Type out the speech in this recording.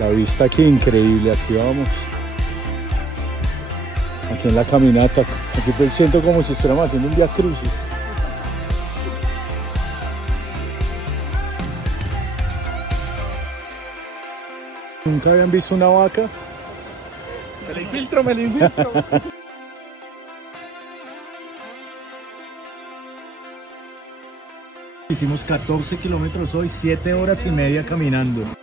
La vista aquí increíble, aquí vamos. Aquí en la caminata, aquí pues siento como si estuviéramos haciendo un vía crucis. ¿Nunca habían visto una vaca? Me la infiltro, me la infiltro. Hicimos 14 kilómetros hoy, 7 horas y media caminando.